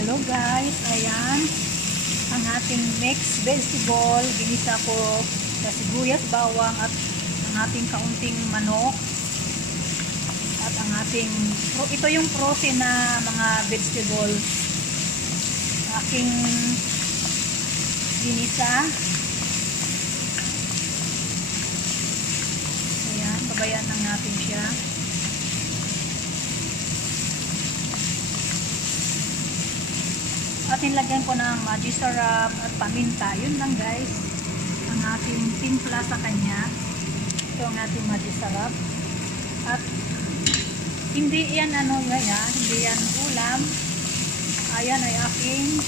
Hello guys, ayan ang ating mixed vegetable. Ginisa ko sa sibuyas, bawang at ang ating kaunting manok at ang ating, ito yung frozen na mga vegetables aking ginisa. Ayan, babayan lang natin siya. At nilagyan ko ng magic sarap at paminta. Yun lang guys, ang ating timpla sa kanya. Ito ang ating magic sarap. At hindi yan hindi yan ulam. Ayan ay aking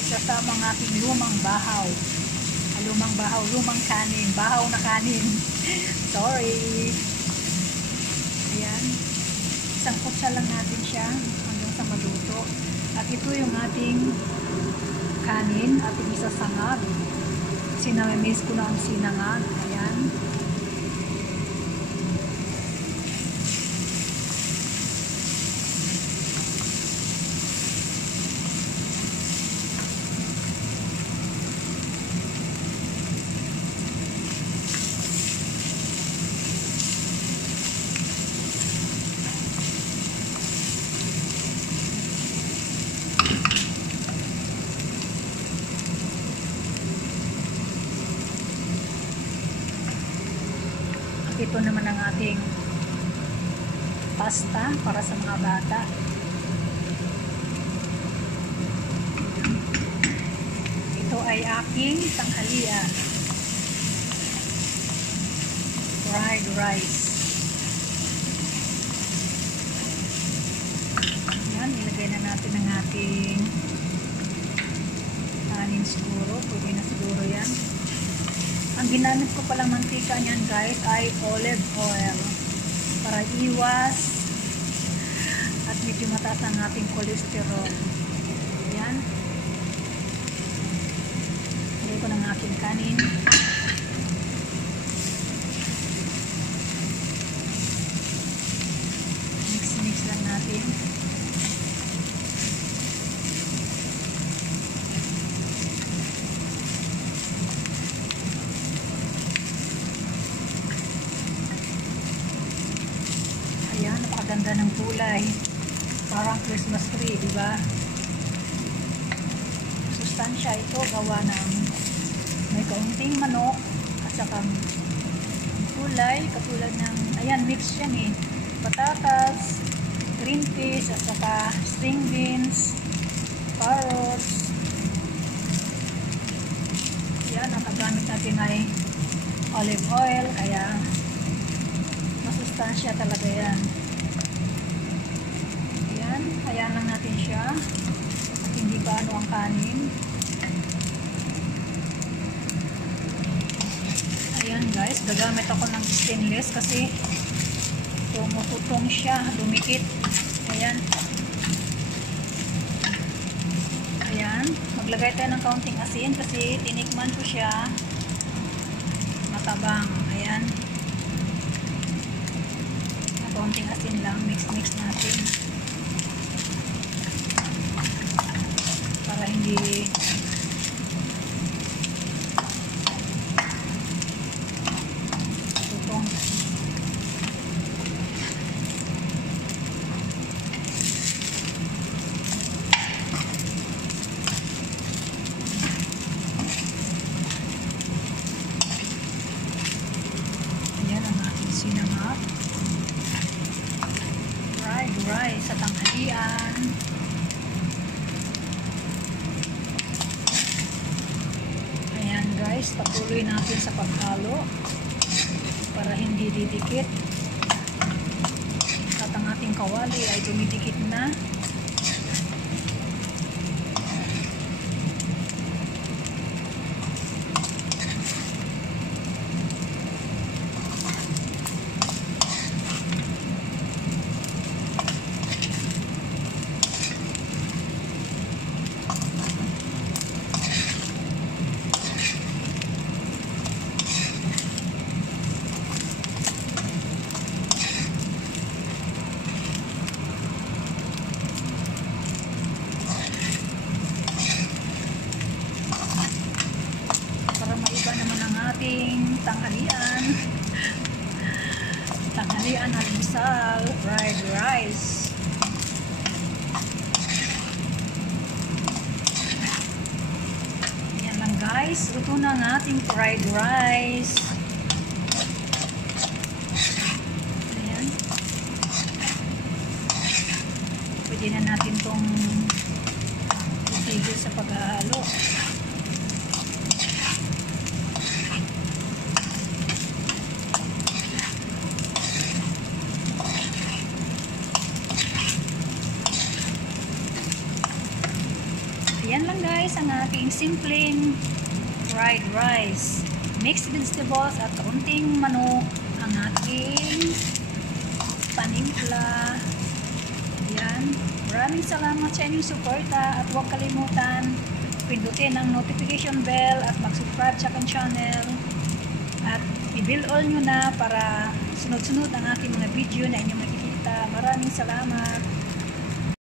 isasama ng aking lumang bahaw. Lumang kanin. Bahaw na kanin. Sorry. Ayan. Isang kutsa lang natin siya hanggang sa maluto. At ito yung ating kanin, ating isasangag. Sinamiss ko na ang sinangag. Ayan. Ito naman ang ating pasta para sa mga bata. Ito ay aking tanghalian. Fried rice. Yan, ilagay na natin ang ating kanin siguro. Pwede na siguro yan. Ang ginamit ko palang mantika niyan guys ay olive oil para iwas at medyo mataas ang ating cholesterol. Ayan. Lagay ko ng aking kanin. Mix lang natin. Ayan, napakaganda ng kulay. Parang Christmas tree, di ba? Sustansya ito, gawa ng may kaunting manok at saka kulay, katulad ng, ayan, mix yan eh. Patatas, green peas, at saka string beans, carrots. Ayan, ang kagamit natin ay olive oil, kaya masustansya talaga yan. Ayan, hayaan lang natin siya at hindi pa ang kanin. Ayan guys, gagamit ako ng stainless kasi tumututong siya, dumikit. Ayan. Ayan, maglagay tayo ng kaunting asin kasi tinikman ko siya, matabang. Ayan, kaunting asin lang, mix natin para hindi tutong. Ayan ang ating sinangag. Fried rice sa tanghalian. Ayan guys, patuloy natin sa paghalo para hindi didikit. At ang ating kawali ay dumidikit na. tanghalian. Tanghalian almusal, fried rice. Yan lang guys, luto na ang ating fried rice. Ayan. Pwede na natin tong itigil sa paghahalo. Ayan lang guys ang aking simpleng fried rice. Mixed vegetables at kaunting manok ang ating panimpla. Ayan. Maraming salamat sa inyong suporta at huwag kalimutan pindutin ang notification bell at mag-subscribe sa aking channel. At i-bell all nyo na para sunod-sunod ang aking mga video na inyong makikita. Maraming salamat.